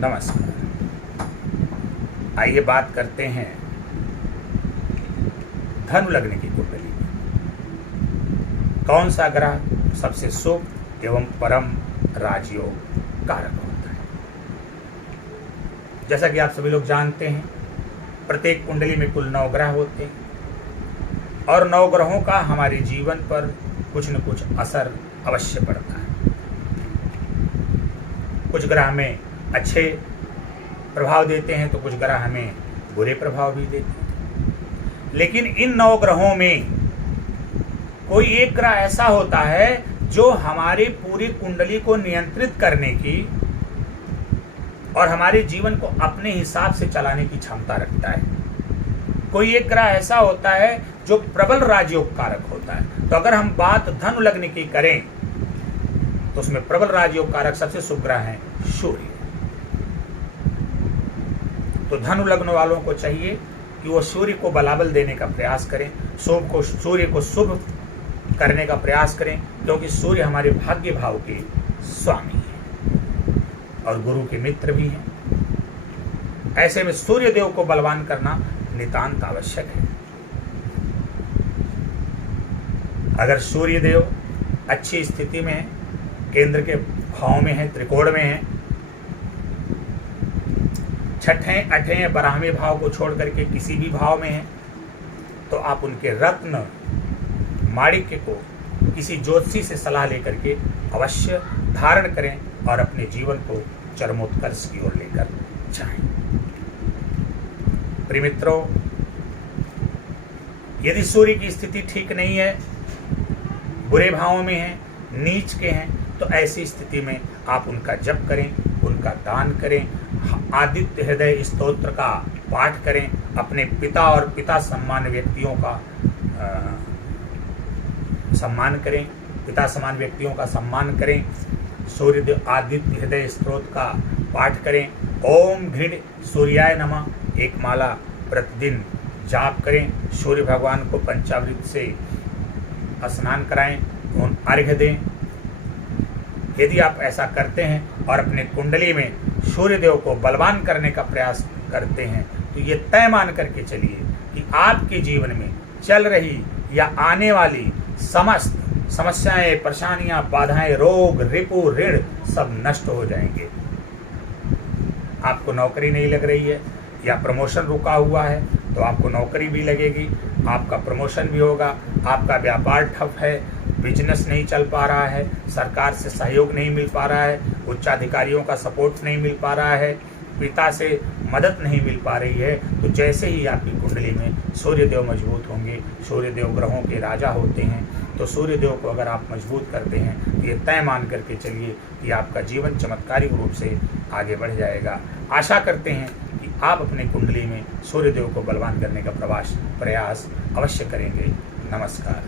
नमस्कार। आइए बात करते हैं धनु लग्न की कुंडली में कौन सा ग्रह सबसे शुभ एवं परम राजयोग कारक होता है। जैसा कि आप सभी लोग जानते हैं, प्रत्येक कुंडली में कुल 9 ग्रह होते हैं और 9 ग्रहों का हमारे जीवन पर कुछ न कुछ असर अवश्य पड़ता है। कुछ ग्रह हमें अच्छे प्रभाव देते हैं तो कुछ ग्रह हमें बुरे प्रभाव भी देते हैं। लेकिन इन 9 ग्रहों में कोई एक ग्रह ऐसा होता है जो हमारी पूरी कुंडली को नियंत्रित करने की और हमारे जीवन को अपने हिसाब से चलाने की क्षमता रखता है। कोई एक ग्रह ऐसा होता है जो प्रबल राजयोग कारक होता है। तो अगर हम बात धनु लग्न की करें तो उसमें प्रबल राजयोग कारक सबसे शुभ ग्रह है सूर्य। तो धनु लग्न वालों को चाहिए कि वो सूर्य को बलाबल देने का प्रयास करें, सूर्य को शुभ करने का प्रयास करें, क्योंकि सूर्य हमारे भाग्य भाव के स्वामी हैं और गुरु के मित्र भी हैं। ऐसे में सूर्य देव को बलवान करना नितांत आवश्यक है। अगर सूर्य देव अच्छी स्थिति में है, केंद्र के भाव में है, त्रिकोण में है, छठें, 8वें, 12वें भाव को छोड़ करके किसी भी भाव में है, तो आप उनके रत्न माणिक्य को किसी ज्योतिषी से सलाह लेकर के अवश्य धारण करें और अपने जीवन को चरमोत्कर्ष की ओर लेकर जाएं। प्रिय मित्रों, यदि सूर्य की स्थिति ठीक नहीं है, बुरे भावों में है, नीच के हैं, तो ऐसी स्थिति में आप उनका जप करें, उनका दान करें, आदित्य हृदय स्तोत्र का पाठ करें, अपने पिता और पिता समान व्यक्तियों का सम्मान करें, पिता समान व्यक्तियों का सम्मान करें। सूर्य आदित्य हृदय स्तोत्र का पाठ करें। ओम घृण सूर्याय नमः एक माला प्रतिदिन जाप करें। सूर्य भगवान को पंचामृत से स्नान कराएं, उन अर्घ्य दें। यदि आप ऐसा करते हैं और अपने कुंडली में सूर्य देव को बलवान करने का प्रयास करते हैं, तो ये तय मान करके चलिए कि आपके जीवन में चल रही या आने वाली समस्त समस्याएं, परेशानियां, बाधाएं, रोग, रिपु, ऋण सब नष्ट हो जाएंगे। आपको नौकरी नहीं लग रही है या प्रमोशन रुका हुआ है तो आपको नौकरी भी लगेगी, आपका प्रमोशन भी होगा। आपका व्यापार ठप है, बिजनेस नहीं चल पा रहा है, सरकार से सहयोग नहीं मिल पा रहा है, उच्चाधिकारियों का सपोर्ट नहीं मिल पा रहा है, पिता से मदद नहीं मिल पा रही है, तो जैसे ही आपकी कुंडली में सूर्यदेव मजबूत होंगे, सूर्यदेव ग्रहों के राजा होते हैं, तो सूर्यदेव को अगर आप मजबूत करते हैं तो ये तय मान करके चलिए कि आपका जीवन चमत्कारिक रूप से आगे बढ़ जाएगा। आशा करते हैं कि आप अपनी कुंडली में सूर्यदेव को बलवान करने का प्रयास अवश्य करेंगे। नमस्कार।